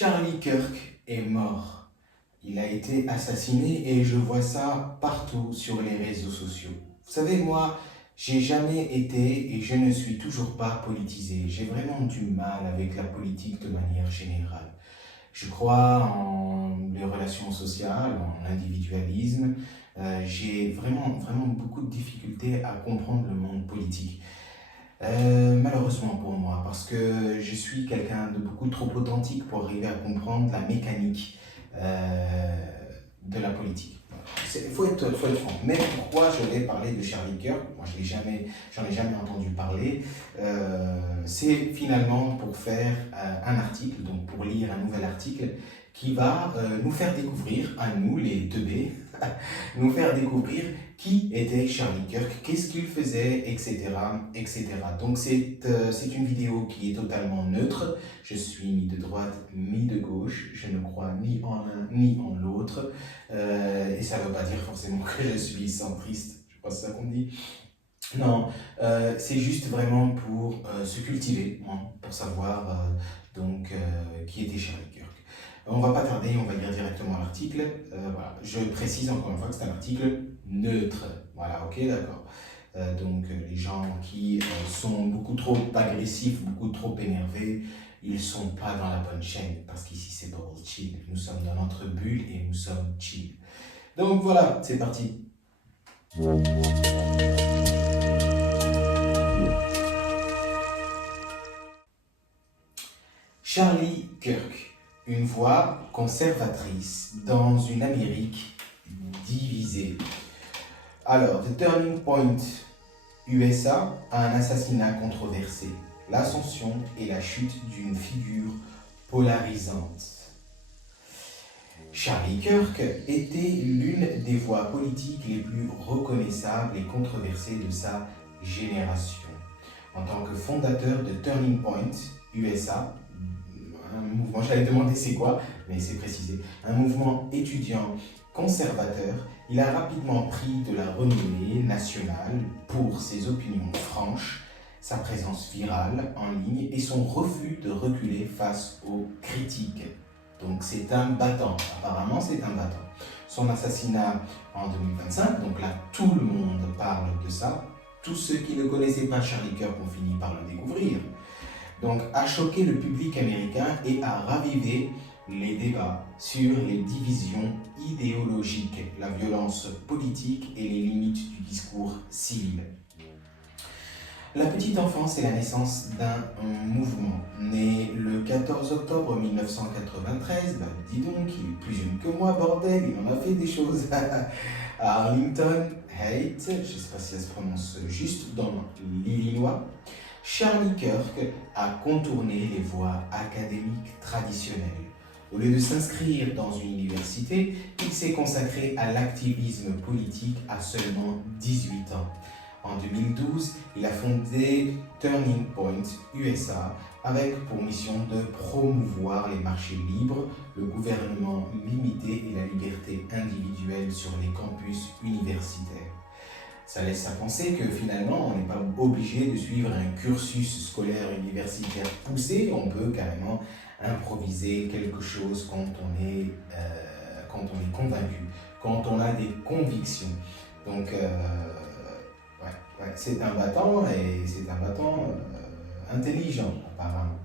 Charlie Kirk est mort. Il a été assassiné et je vois ça partout sur les réseaux sociaux. Vous savez, moi, j'ai jamais été et je ne suis toujours pas politisé. J'ai vraiment du mal avec la politique de manière générale. Je crois en les relations sociales, en l'individualisme. J'ai vraiment beaucoup de difficultés à comprendre le monde politique. Malheureusement pour moi, parce que je suis quelqu'un de beaucoup trop authentique pour arriver à comprendre la mécanique de la politique. Il faut être franc. Mais pourquoi je vais parler de Charlie Kirk? Moi, j'en ai jamais entendu parler. C'est finalement pour faire un article, donc pour lire un nouvel article qui va nous faire découvrir, à nous les teubés, nous faire découvrir qui était Charlie Kirk, qu'est-ce qu'il faisait, etc., etc. Donc c'est une vidéo qui est totalement neutre. Je suis ni de droite ni de gauche. Je ne crois ni en l'un ni en l'autre. Et ça ne veut pas dire forcément que je suis centriste. Je pense que c'est ça qu'on dit. Non, c'est juste vraiment pour se cultiver, hein, pour savoir qui était Charlie Kirk. On va pas tarder, on va lire directement l'article. Voilà. Je précise encore une fois que c'est un article neutre. Voilà, ok, d'accord. Les gens qui sont beaucoup trop agressifs, beaucoup trop énervés, ils sont pas dans la bonne chaîne, parce qu'ici c'est Bubble Chill. Nous sommes dans notre bulle et nous sommes chill. Donc voilà, c'est parti. Charlie Kirk, une voix conservatrice dans une Amérique divisée. Alors, The Turning Point USA a un assassinat controversé, l'ascension et la chute d'une figure polarisante. Charlie Kirk était l'une des voix politiques les plus reconnaissables et controversées de sa génération. En tant que fondateur de Turning Point USA, un mouvement, j'allais demander c'est quoi, mais c'est précisé, un mouvement étudiant conservateur, il a rapidement pris de la renommée nationale pour ses opinions franches, sa présence virale en ligne et son refus de reculer face aux critiques. Donc c'est un battant, apparemment c'est un battant. Son assassinat en 2025, donc là tout le monde parle de ça, tous ceux qui ne connaissaient pas Charlie Kirk ont fini par le découvrir. Donc, a choqué le public américain et a ravivé les débats sur les divisions idéologiques, la violence politique et les limites du discours civil. La petite enfance est la naissance d'un mouvement. Né le 14 octobre 1993, dis donc, il est plus jeune que moi, bordel, il en a fait des choses. À Arlington Heights, je ne sais pas si ça se prononce juste, dans l'Illinois, Charlie Kirk a contourné les voies académiques traditionnelles. Au lieu de s'inscrire dans une université, il s'est consacré à l'activisme politique à seulement 18 ans. En 2012, il a fondé Turning Point USA avec pour mission de promouvoir les marchés libres, le gouvernement limité et la liberté individuelle sur les campus universitaires. Ça laisse à penser que finalement, on n'est pas obligé de suivre un cursus scolaire universitaire poussé, on peut carrément improviser quelque chose quand on est convaincu, quand on a des convictions. Donc, c'est un battant et c'est un battant intelligent apparemment.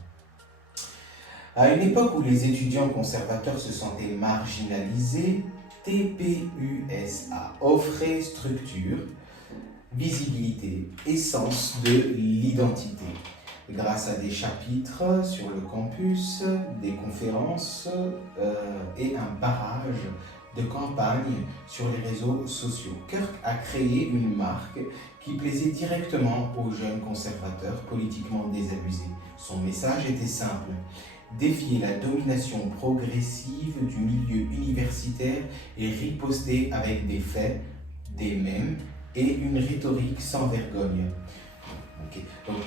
À une époque où les étudiants conservateurs se sentaient marginalisés, TPUSA offrait structure, visibilité et sens de l'identité. Grâce à des chapitres sur le campus, des conférences et un barrage de campagne sur les réseaux sociaux, Kirk a créé une marque qui plaisait directement aux jeunes conservateurs politiquement désabusés. Son message était simple: défier la domination progressive du milieu universitaire et riposter avec des faits, des mèmes et une rhétorique sans vergogne. Okay. Donc,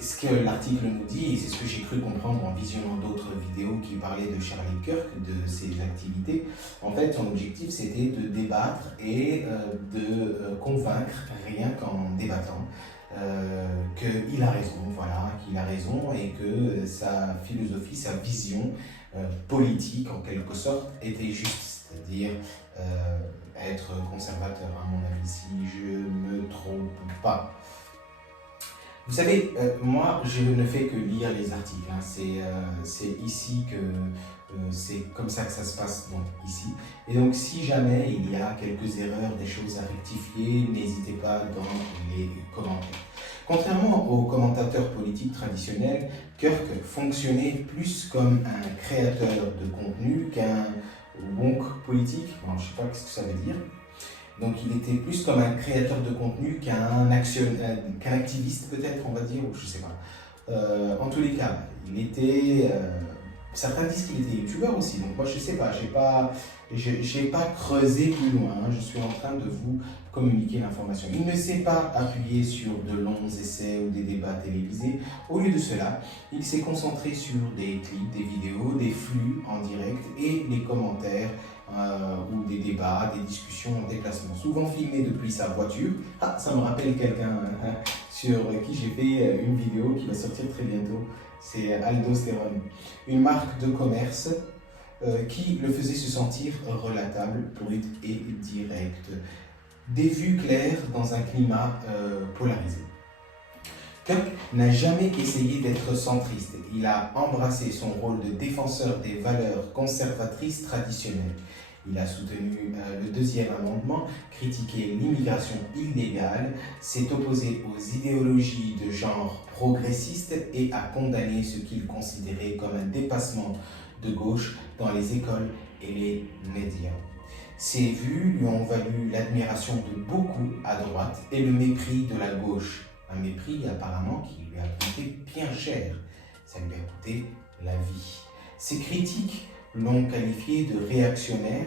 ce que l'article nous dit, et c'est ce que j'ai cru comprendre en visionnant d'autres vidéos qui parlaient de Charlie Kirk, de ses activités, en fait, son objectif, c'était de débattre et de convaincre, rien qu'en débattant, qu'il a raison, voilà, qu'il a raison et que sa philosophie, sa vision politique en quelque sorte était juste, c'est-à-dire être conservateur, à mon avis, si je ne me trompe pas. Vous savez, moi, je ne fais que lire les articles. Hein. C'est ici que c'est comme ça que ça se passe, donc ici. Et donc, si jamais il y a quelques erreurs, des choses à rectifier, n'hésitez pas dans les commentaires. Contrairement aux commentateurs politiques traditionnels, Kirk fonctionnait plus comme un créateur de contenu qu'un wonk politique. Bon, je ne sais pas ce que ça veut dire. Donc il était plus comme un créateur de contenu qu'un activiste peut-être, on va dire, ou je sais pas. En tous les cas, il était... certains disent qu'il était youtubeur aussi, donc moi je sais pas, j'ai pas creusé plus loin, hein, je suis en train de vous communiquer l'information. Il ne s'est pas appuyé sur de longs essais ou des débats télévisés. Au lieu de cela, il s'est concentré sur des clips, des vidéos, des flux en direct et les commentaires ou des débats, des discussions en déplacement, souvent filmés depuis sa voiture. Ah, ça me rappelle quelqu'un sur qui j'ai fait une vidéo qui va sortir très bientôt. C'est Aldostérone, une marque de commerce qui le faisait se sentir relatable, brut et direct. Des vues claires dans un climat polarisé. Kirk n'a jamais essayé d'être centriste. Il a embrassé son rôle de défenseur des valeurs conservatrices traditionnelles. Il a soutenu le deuxième amendement, critiqué l'immigration illégale, s'est opposé aux idéologies de genre progressistes et a condamné ce qu'il considérait comme un dépassement de gauche dans les écoles et les médias. Ses vues lui ont valu l'admiration de beaucoup à droite et le mépris de la gauche. Un mépris apparemment qui lui a coûté bien cher. Ça lui a coûté la vie. Ses critiques l'ont qualifié de réactionnaire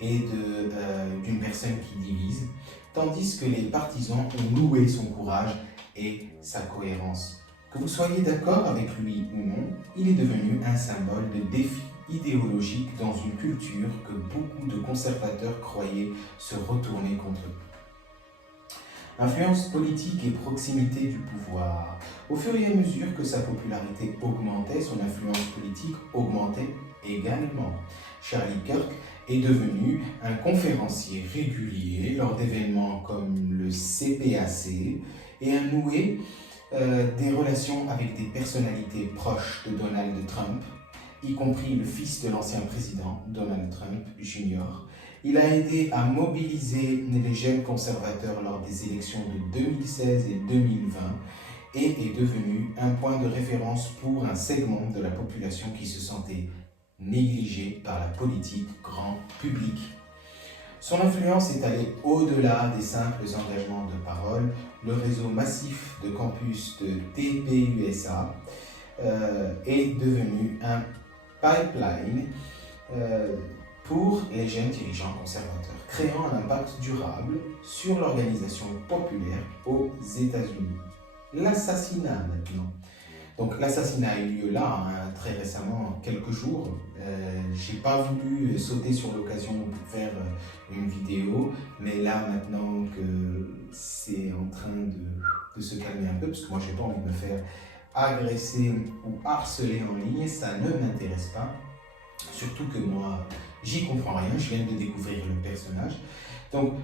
et d'une personne qui divise, tandis que les partisans ont loué son courage et sa cohérence. Que vous soyez d'accord avec lui ou non, il est devenu un symbole de défi idéologique dans une culture que beaucoup de conservateurs croyaient se retourner contre lui. Influence politique et proximité du pouvoir. Au fur et à mesure que sa popularité augmentait, son influence politique augmentait également. Charlie Kirk est devenu un conférencier régulier lors d'événements comme le CPAC et a noué des relations avec des personnalités proches de Donald Trump, y compris le fils de l'ancien président, Donald Trump Jr. Il a aidé à mobiliser les jeunes conservateurs lors des élections de 2016 et 2020 et est devenu un point de référence pour un segment de la population qui se sentait négligé par la politique grand public. Son influence est allée au-delà des simples engagements de parole. Le réseau massif de campus de TPUSA est devenu un pipeline pour les jeunes dirigeants conservateurs, créant un impact durable sur l'organisation populaire aux États-Unis. L'assassinat maintenant. Donc l'assassinat a eu lieu là, hein, très récemment, quelques jours. J'ai pas voulu sauter sur l'occasion pour faire une vidéo, mais là maintenant que c'est en train de se calmer un peu, parce que moi j'ai pas envie de me faire agresser ou harceler en ligne, ça ne m'intéresse pas. Surtout que moi, j'y comprends rien, je viens de découvrir le personnage. Donc,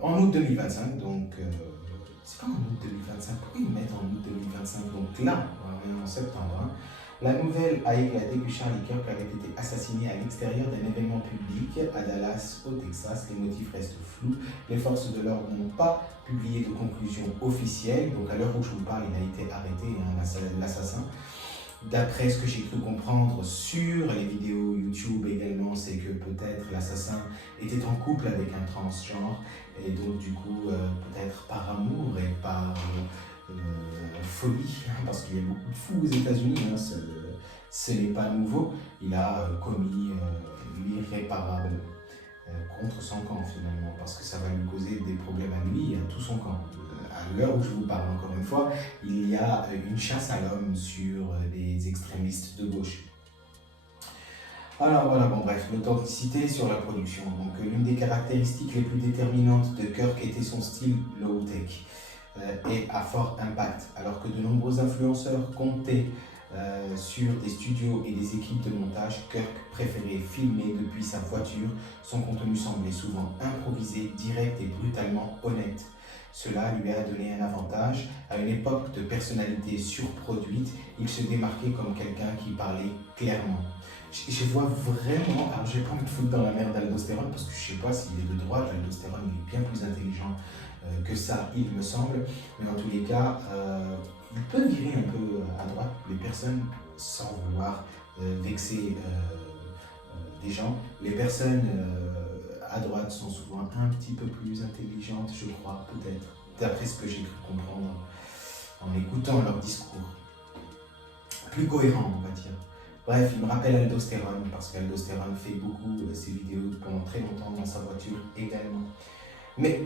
en août 2025, donc, c'est pas en août 2025, pourquoi ils mettent en août 2025? Donc là, on est en septembre, hein, la nouvelle a éclaté que Charlie Kirk avait été assassiné à l'extérieur d'un événement public à Dallas, au Texas. Les motifs restent flous. Les forces de l'ordre n'ont pas publié de conclusion officielle. Donc à l'heure où je vous parle, il a été arrêté, hein, l'assassin. D'après ce que j'ai cru comprendre sur les vidéos YouTube également, c'est que peut-être l'assassin était en couple avec un transgenre et donc du coup peut-être par amour et par folie, parce qu'il y a beaucoup de fous aux États-Unis, hein, ce n'est pas nouveau. Il a commis l'irréparable contre son camp finalement, parce que ça va lui causer des problèmes à lui et à tout son camp. À l'heure où je vous parle encore une fois, il y a une chasse à l'homme sur les extrémistes de gauche. Alors voilà, bon bref, l'authenticité sur la production. Donc l'une des caractéristiques les plus déterminantes de Kirk était son style low-tech et à fort impact. Alors que de nombreux influenceurs comptaient sur des studios et des équipes de montage, Kirk préférait filmer depuis sa voiture. Son contenu semblait souvent improvisé, direct et brutalement honnête. Cela lui a donné un avantage. À une époque de personnalité surproduite, il se démarquait comme quelqu'un qui parlait clairement. Je vois vraiment, alors je vais pas me foutre dans la merde d'Aldostérone parce que je sais pas s'il est de droite, Aldostérone est bien plus intelligent que ça, il me semble, mais en tous les cas, il peut virer un peu à droite les personnes sans vouloir vexer des gens. Les personnes à droite sont souvent un petit peu plus intelligentes, je crois, peut-être, d'après ce que j'ai cru comprendre en écoutant leur discours. Plus cohérent, on va dire. Bref, il me rappelle Aldostérone, parce qu'Aldostérone fait beaucoup ses vidéos pendant très longtemps dans sa voiture également. Mais,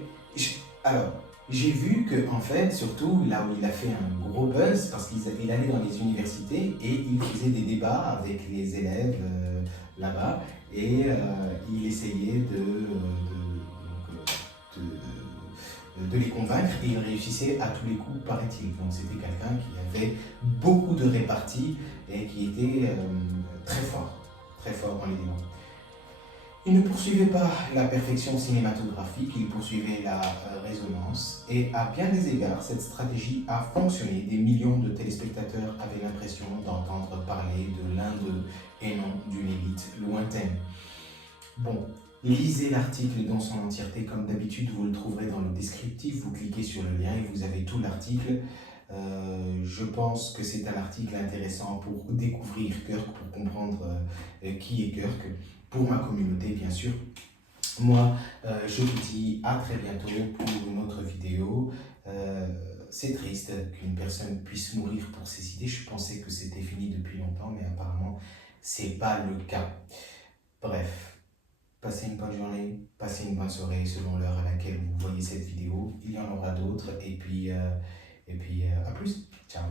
alors, j'ai vu que, en fait, surtout là où il a fait un gros buzz, parce qu'il allait dans les universités et il faisait des débats avec les élèves là-bas, et il essayait de les convaincre, et il réussissait à tous les coups, paraît-il. Donc c'était quelqu'un qui avait beaucoup de répartie et qui était très fort en les débats. Il ne poursuivait pas la perfection cinématographique, il poursuivait la résonance, et à bien des égards, cette stratégie a fonctionné. Des millions de téléspectateurs avaient l'impression d'entendre parler de l'un d'eux et non d'une élite lointaine. Bon, lisez l'article dans son entièreté, comme d'habitude, vous le trouverez dans le descriptif, vous cliquez sur le lien et vous avez tout l'article. Je pense que c'est un article intéressant pour découvrir Kirk, pour comprendre qui est Kirk, pour ma communauté bien sûr. Moi, je vous dis à très bientôt pour une autre vidéo. C'est triste qu'une personne puisse mourir pour ses idées. Je pensais que c'était fini depuis longtemps, mais apparemment, c'est pas le cas. Bref, passez une bonne journée, passez une bonne soirée selon l'heure à laquelle vous voyez cette vidéo. Il y en aura d'autres et puis à plus. Ciao.